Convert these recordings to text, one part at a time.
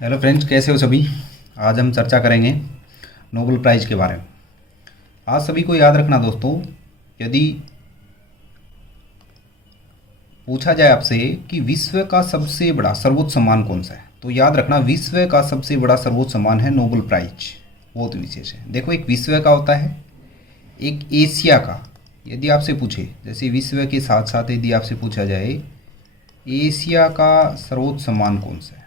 Hello friends, कैसे हो सभी। आज हम चर्चा करेंगे नोबेल प्राइज़ के बारे में। आज सभी को याद रखना दोस्तों, यदि पूछा जाए आपसे कि विश्व का सबसे बड़ा सर्वोच्च सम्मान कौन सा है, तो याद रखना विश्व का सबसे बड़ा सर्वोच्च सम्मान है नोबेल प्राइज। बहुत विशेष है। देखो, एक विश्व का होता है, एक एशिया का। यदि आपसे पूछे, जैसे विश्व के साथ साथ यदि आपसे पूछा जाए एशिया का सर्वोच्च सम्मान कौन सा है,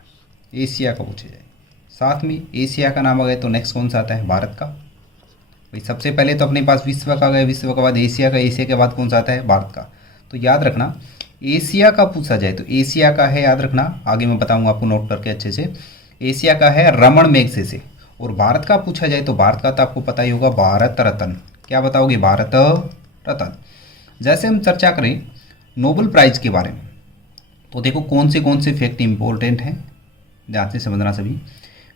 एशिया का पूछा जाए, साथ में एशिया का नाम आ गया तो नेक्स्ट कौन सा आता है, भारत का। भाई सबसे पहले तो अपने पास विश्व का गया, विश्व के बाद एशिया का, एशिया के बाद कौन सा आता है, भारत का। तो याद रखना एशिया का पूछा जाए तो एशिया का है, याद रखना, आगे मैं बताऊंगा आपको नोट करके अच्छे से। एशिया का है रमन मैगसेसे। और भारत का पूछा जाए तो भारत का तो आपको पता ही होगा, भारत रत्न। क्या बताओगे, भारत रत्न। जैसे हम चर्चा करें नोबेल प्राइज के बारे में, तो देखो कौन से फैक्ट इंपॉर्टेंट हैं, ध्यान से समझना सभी।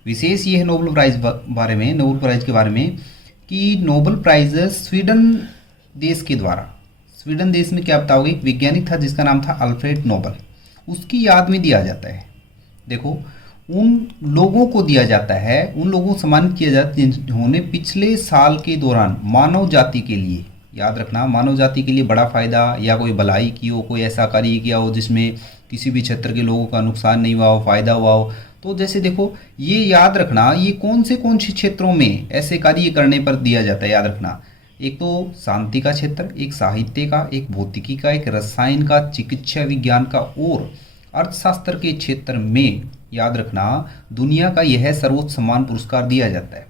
विशेष ये है नोबेल प्राइज बारे में, नोबेल प्राइज के बारे में, कि नोबेल प्राइज स्वीडन देश के द्वारा, स्वीडन देश में क्या बताओगे, एक वैज्ञानिक था जिसका नाम था अल्फ्रेड नोबल, उसकी याद में दिया जाता है। देखो, उन लोगों को दिया जाता है, उन लोगों को सम्मानित किया जाता है जिन्होंने पिछले साल के दौरान मानव जाति के लिए, याद रखना, मानव जाति के लिए बड़ा फायदा या कोई भलाई की हो, कोई ऐसा कार्य किया हो जिसमें किसी भी क्षेत्र के लोगों का नुकसान नहीं हुआ हो, फायदा हुआ हो। तो जैसे देखो, ये याद रखना, ये कौन से क्षेत्रों में ऐसे कार्य करने पर दिया जाता है, याद रखना। एक तो शांति का क्षेत्र, एक साहित्य का, एक भौतिकी का, एक रसायन का, चिकित्सा विज्ञान का और अर्थशास्त्र के क्षेत्र में, याद रखना, दुनिया का यह सर्वोच्च सम्मान पुरस्कार दिया जाता है।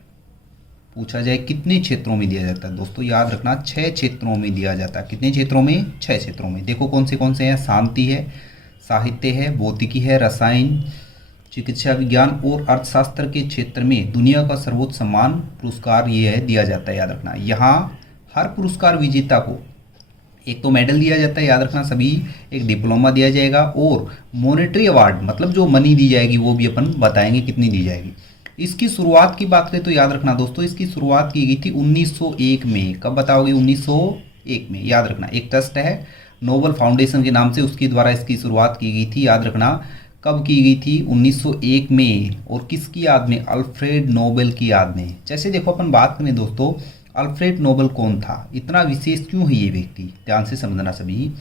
पूछा जाए कितने क्षेत्रों में दिया जाता है दोस्तों, याद रखना 6 क्षेत्रों में दिया जाता है। कितने क्षेत्रों में, 6 क्षेत्रों में। देखो कौन से हैं, शांति है, साहित्य है, भौतिकी है, रसायन, चिकित्सा विज्ञान और अर्थशास्त्र के क्षेत्र में दुनिया का सर्वोच्च सम्मान पुरस्कार ये है, दिया जाता है, याद रखना। यहाँ हर पुरस्कार विजेता को एक तो मेडल दिया जाता है, याद रखना सभी, एक डिप्लोमा दिया जाएगा और मॉनेटरी अवार्ड, मतलब जो मनी दी जाएगी वो भी अपन बताएंगे कितनी दी जाएगी। इसकी शुरुआत की बात करें तो याद रखना दोस्तों, इसकी शुरुआत की गई थी 1901 में। कब बताओगे, 1901 में, याद रखना। एक ट्रस्ट है नोबल फाउंडेशन के नाम से, उसके द्वारा इसकी शुरुआत की गई थी, याद रखना। कब की गई थी, 1901 में। और किसकी याद में, अल्फ्रेड नोबेल की याद में। जैसे देखो, अपन बात करें दोस्तों, अल्फ्रेड नोबेल कौन था, इतना विशेष क्यों है ये व्यक्ति, ध्यान से समझना सभी।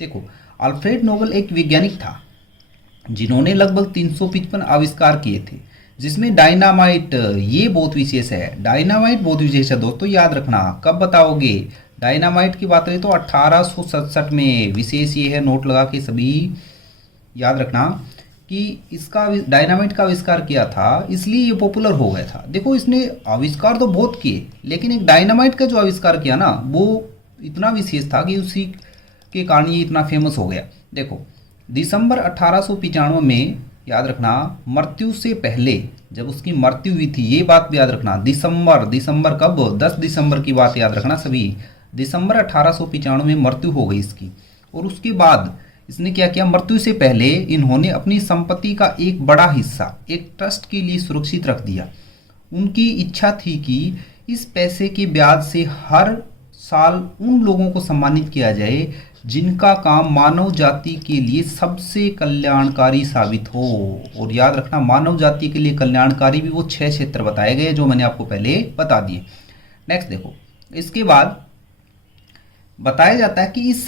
देखो, अल्फ्रेड नोबेल एक वैज्ञानिक था जिन्होंने लगभग 355 आविष्कार किए थे, जिसमें डायनामाइट, ये बहुत विशेष है, डायनामाइट बहुत विशेष है दोस्तों, याद रखना। कब बताओगे, डायनामाइट की बात करें तो 1867 में। विशेष ये है, नोट लगा के सभी याद रखना, कि इसका डायनामाइट का आविष्कार किया था, इसलिए ये पॉपुलर हो गया था। देखो, इसने आविष्कार तो बहुत किए, लेकिन एक डायनामाइट का जो आविष्कार किया ना, वो इतना विशेष था कि उसी के कारण ये इतना फेमस हो गया। देखो, दिसंबर 1895 में, याद रखना, मृत्यु से पहले जब उसकी मृत्यु हुई थी, ये बात भी याद रखना। दिसंबर कब, 10 दिसंबर की बात याद रखना सभी। दिसंबर 1895 में मृत्यु हो गई इसकी। और उसके बाद इसने क्या किया, मृत्यु से पहले इन्होंने अपनी संपत्ति का एक बड़ा हिस्सा एक ट्रस्ट के लिए सुरक्षित रख दिया। उनकी इच्छा थी कि इस पैसे के ब्याज से हर साल उन लोगों को सम्मानित किया जाए जिनका काम मानव जाति के लिए सबसे कल्याणकारी साबित हो। और याद रखना, मानव जाति के लिए कल्याणकारी भी वो 6 क्षेत्र बताए गए जो मैंने आपको पहले बता दिए। नेक्स्ट देखो, इसके बाद बताया जाता है कि इस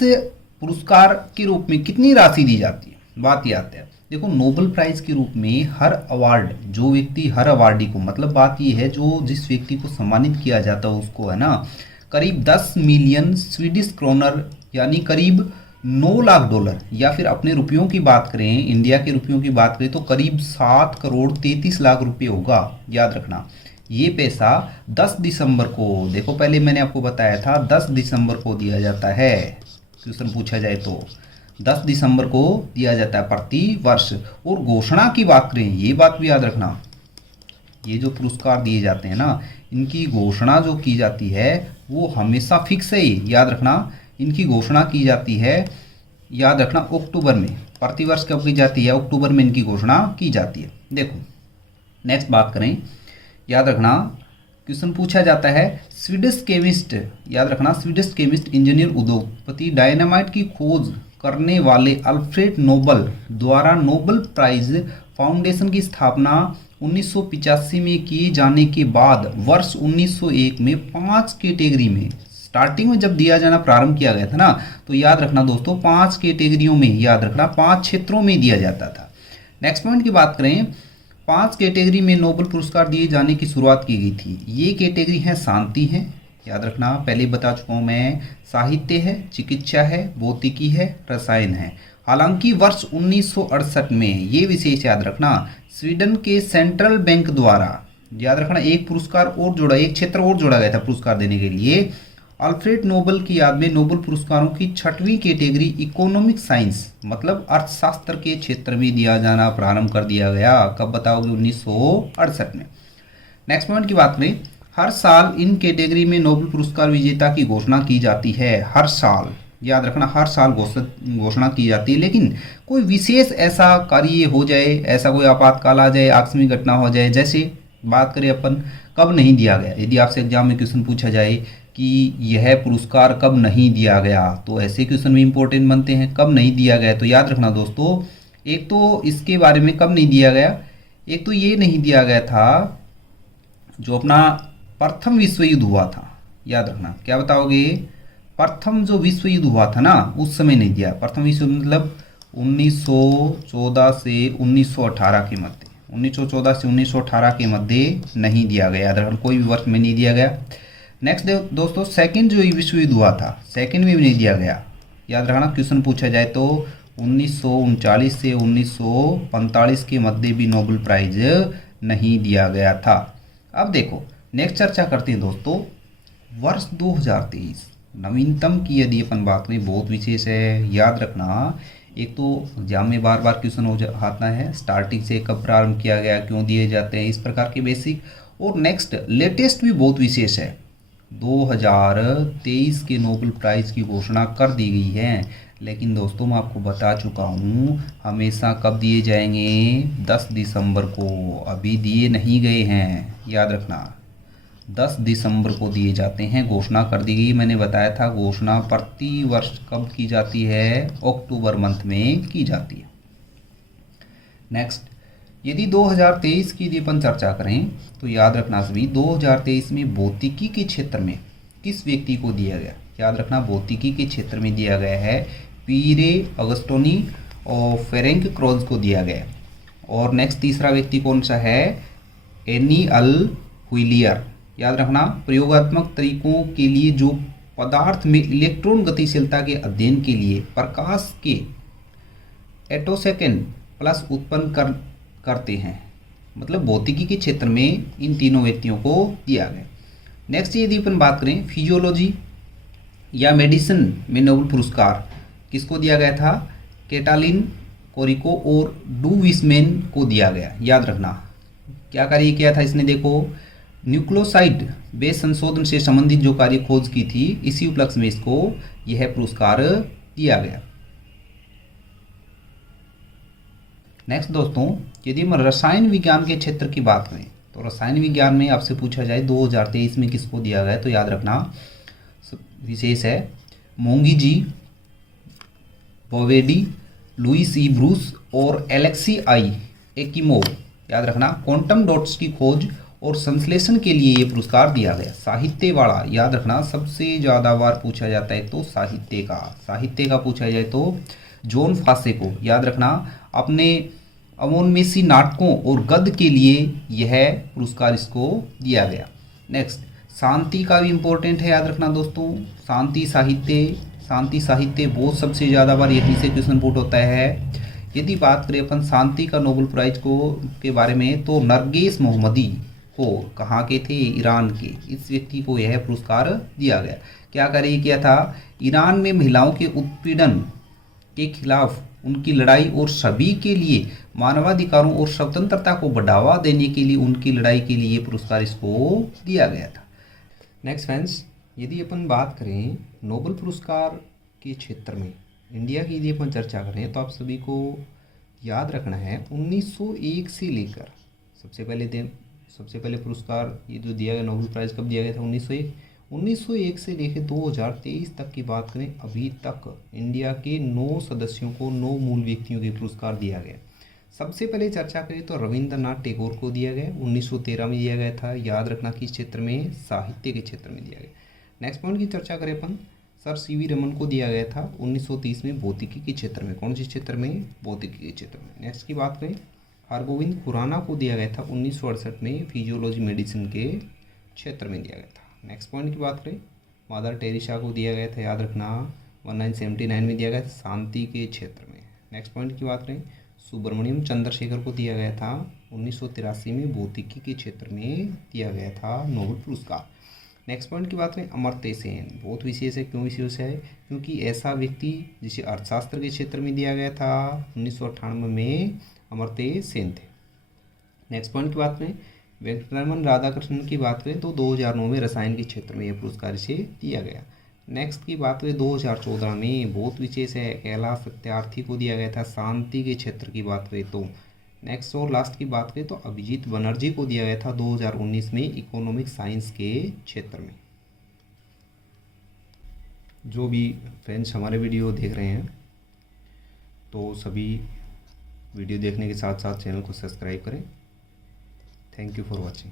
पुरस्कार के रूप में कितनी राशि दी जाती है, बात ये आती है। देखो, नोबेल प्राइज के रूप में हर अवार्ड, जो व्यक्ति, हर अवार्डी को, मतलब बात ये है, जो जिस व्यक्ति को सम्मानित किया जाता है उसको, है ना, करीब 10 मिलियन स्वीडिश क्रोनर, यानी करीब 9 लाख डॉलर, या फिर अपने रुपयों की बात करें, इंडिया के रुपयों की बात करें तो करीब 7 करोड़ 33 लाख रुपये होगा, याद रखना। ये पैसा 10 दिसंबर को, देखो पहले मैंने आपको बताया था 10 दिसंबर को दिया जाता है। क्वेश्चन पूछा जाए तो 10 दिसंबर को दिया जाता है प्रति वर्ष। और घोषणा की बात करें, ये बात भी याद रखना, ये जो पुरस्कार दिए जाते हैं ना, इनकी घोषणा जो की जाती है वो हमेशा फिक्स है, याद रखना। इनकी घोषणा की जाती है, याद रखना, अक्टूबर में। प्रतिवर्ष कब की जाती है, अक्टूबर में इनकी घोषणा की जाती है। देखो, नेक्स्ट बात करें, याद रखना, क्वेश्चन पूछा जाता है, स्वीडिश केमिस्ट, याद रखना, स्वीडिश केमिस्ट, इंजीनियर, उद्योगपति, डायनामाइट की खोज करने वाले अल्फ्रेड नोबल द्वारा नोबेल प्राइज फाउंडेशन की स्थापना 1985 में किए जाने के बाद वर्ष 1901 में 5 कैटेगरी में स्टार्टिंग में जब दिया जाना प्रारंभ किया गया था ना, तो याद रखना दोस्तों 5 कैटेगरियों में, याद रखना 5 क्षेत्रों में दिया जाता था। नेक्स्ट पॉइंट की बात करें, 5 कैटेगरी में नोबेल पुरस्कार दिए जाने की शुरुआत की गई थी। ये कैटेगरी है शांति है, याद रखना पहले बता चुका हूँ मैं, साहित्य है, चिकित्सा है, भौतिकी है, रसायन है। हालांकि वर्ष 1968 में ये विशेष याद रखना स्वीडन के सेंट्रल बैंक द्वारा, याद रखना एक पुरस्कार और जोड़ा, एक क्षेत्र और जोड़ा गया था पुरस्कार देने के लिए। अल्फ्रेड नोबेल की याद में नोबेल पुरस्कारों की 6वीं कैटेगरी इकोनॉमिक साइंस मतलब अर्थशास्त्र के क्षेत्र में दिया जाना प्रारंभ कर दिया गया। कब बताओगे? 1968 में। नेक्स्ट पॉइंट की बात करें, हर साल इन कैटेगरी में नोबेल पुरस्कार विजेता की घोषणा की जाती है। हर साल, याद रखना हर साल घोषणा की जाती है, लेकिन कोई विशेष ऐसा कार्य हो जाए, ऐसा कोई आपातकाल आ जाए, आकस्मिक घटना हो जाए, जैसे बात करें अपन कब नहीं दिया गया, यदि आपसे एग्जाम में क्वेश्चन पूछा जाए कि यह पुरस्कार कब नहीं दिया गया, तो ऐसे क्वेश्चन भी इंपॉर्टेंट बनते हैं। कब नहीं दिया गया, तो याद रखना दोस्तों, एक तो इसके बारे में कब नहीं दिया गया, एक तो ये नहीं दिया गया था जो अपना प्रथम विश्व युद्ध हुआ था। याद रखना, क्या बताओगे? प्रथम जो विश्व युद्ध हुआ था ना, उस समय नहीं दिया। प्रथम विश्व युद्ध मतलब 1914 से 1918 के मध्य, 1914 से 1918 के मध्य नहीं दिया गया। याद रखना, कोई भी वर्ष में नहीं दिया गया। नेक्स्ट दोस्तों, सेकंड जो विश्व युद्ध हुआ था, सेकंड में भी नहीं दिया गया। याद रखना, क्वेश्चन पूछा जाए तो 1939 से 1945 के मध्य भी नोबेल प्राइज नहीं दिया गया था। अब देखो नेक्स्ट चर्चा करते हैं दोस्तों, वर्ष 2023 नवीनतम की यदि अपन बात करें बहुत विशेष है। याद रखना, एक तो एग्जाम में बार बार क्वेश्चन हो आता है, स्टार्टिंग से कब प्रारंभ किया गया, क्यों दिए जाते हैं, इस प्रकार के बेसिक। और नेक्स्ट लेटेस्ट भी बहुत विशेष है, 2023 के नोबेल प्राइज़ की घोषणा कर दी गई है। लेकिन दोस्तों मैं आपको बता चुका हूँ हमेशा कब दिए जाएंगे, 10 दिसंबर को, अभी दिए नहीं गए हैं। याद रखना 10 दिसंबर को दिए जाते हैं, घोषणा कर दी गई। मैंने बताया था घोषणा प्रति वर्ष कब की जाती है, अक्टूबर मंथ में की जाती है। नेक्स्ट, यदि 2023 की यदि अपन चर्चा करें तो याद रखना सभी, 2023 में भौतिकी के क्षेत्र में किस व्यक्ति को दिया गया? याद रखना भौतिकी के क्षेत्र में दिया गया है पीरे अगस्टोनी और फेरेंक क्रोज को दिया गया। और नेक्स्ट तीसरा व्यक्ति कौन सा है? एनी अल हुइलियर। याद रखना, प्रयोगात्मक तरीकों के लिए जो पदार्थ में इलेक्ट्रॉन गतिशीलता के अध्ययन के लिए प्रकाश के एटोसेकंड प्लस उत्पन्न करते हैं, मतलब भौतिकी के क्षेत्र में इन तीनों व्यक्तियों को दिया गया। नेक्स्ट यदि अपन बात करें फिजियोलॉजी या मेडिसिन में नोबेल पुरस्कार किसको दिया गया था? कैटालिन कोरिको और डू विस्मैन को दिया गया। याद रखना क्या कार्य किया था इसने? देखो, न्यूक्लियोसाइड बेस संशोधन से संबंधित जो कार्य खोज की थी, इसी उपलक्ष्य में इसको यह पुरस्कार दिया गया। नेक्स्ट दोस्तों, यदि हम रसायन विज्ञान के क्षेत्र की बात करें तो रसायन विज्ञान में आपसे पूछा जाए 2023 में किसको दिया गया, तो याद रखना विशेष है मोंगी जी, बोवेडी, लुइस ई ब्रूस और एलेक्सी आई एकिमोव। याद रखना क्वांटम डॉट्स की खोज और संश्लेषण के लिए ये पुरस्कार दिया गया। साहित्य वाला, याद रखना सबसे ज़्यादा बार पूछा जाता है तो साहित्य का पूछा जाए तो जॉन फासे को। याद रखना अपने अमोनमेसी नाटकों और गद्य के लिए यह पुरस्कार इसको दिया गया। नेक्स्ट, शांति का भी इम्पोर्टेंट है। याद रखना दोस्तों, शांति साहित्य बहुत सबसे ज़्यादा बार यहीं से क्वेश्चन पुट होता है। यदि बात करें अपन शांति का नोबेल प्राइज को के बारे में तो नरगेस मोहम्मदी को, कहाँ के थे? ईरान के। इस व्यक्ति को यह पुरस्कार दिया गया। क्या कार्य किया था? ईरान में महिलाओं के उत्पीड़न के खिलाफ उनकी लड़ाई और सभी के लिए मानवाधिकारों और स्वतंत्रता को बढ़ावा देने के लिए उनकी लड़ाई के लिए पुरस्कार इसको दिया गया था। नेक्स्ट फ्रेंड्स, यदि अपन बात करें नोबेल पुरस्कार के क्षेत्र में इंडिया की यदि अपन चर्चा करें तो आप सभी को याद रखना है 1901 से लेकर सबसे पहले पुरस्कार ये जो दिया गया नोबेल प्राइज़ कब दिया गया था? 1901 से लेकर 2023 तक की बात करें, अभी तक इंडिया के 9 सदस्यों को 9 मूल व्यक्तियों के पुरस्कार दिया गया। सबसे पहले चर्चा करें तो रविंद्रनाथ टैगोर को दिया गया, 1913 में दिया गया था। याद रखना किस क्षेत्र में, साहित्य के क्षेत्र में दिया गया। नेक्स्ट पॉइंट की चर्चा करें अपन, सर सीवी रमन को दिया गया था 1930 में भौतिकी के क्षेत्र में। कौन से क्षेत्र में, भौतिकी के क्षेत्र में। नेक्स्ट की बात करें, हरगोविंद खुराना को दिया गया था 1968 में फिजियोलॉजी मेडिसिन के क्षेत्र में दिया गया था। नेक्स्ट पॉइंट की बात करें, मदर टेरेसा को दिया गया था, याद रखना 1979 में दिया गया था, शांति के क्षेत्र में। नेक्स्ट पॉइंट की बात करें, सुब्रमण्यम चंद्रशेखर को दिया गया था 1983 में भौतिकी के क्षेत्र में दिया गया था नोबेल पुरस्कार। नेक्स्ट पॉइंट की बात करें, अमर्त्य सेन बहुत विशेष है। क्यों विशेष है, क्योंकि ऐसा व्यक्ति जिसे अर्थशास्त्र के क्षेत्र में दिया गया था 1998 में अमर्त्य सेन थे। नेक्स्ट पॉइंट की बात करें, वेंकटरमन राधाकृष्णन की बात करें तो 2009 में रसायन के क्षेत्र में यह पुरस्कार इसे दिया गया। नेक्स्ट की बात करें 2014 में बहुत विशेष है, कैलाश सत्यार्थी को दिया गया था शांति के क्षेत्र की बात करें तो। नेक्स्ट और लास्ट की बात करें तो अभिजीत बनर्जी को दिया गया था 2019 में इकोनॉमिक साइंस के क्षेत्र में। जो भी फ्रेंड्स हमारे वीडियो देख रहे हैं तो सभी वीडियो देखने के साथ साथ चैनल को सब्सक्राइब करें। Thank you for watching.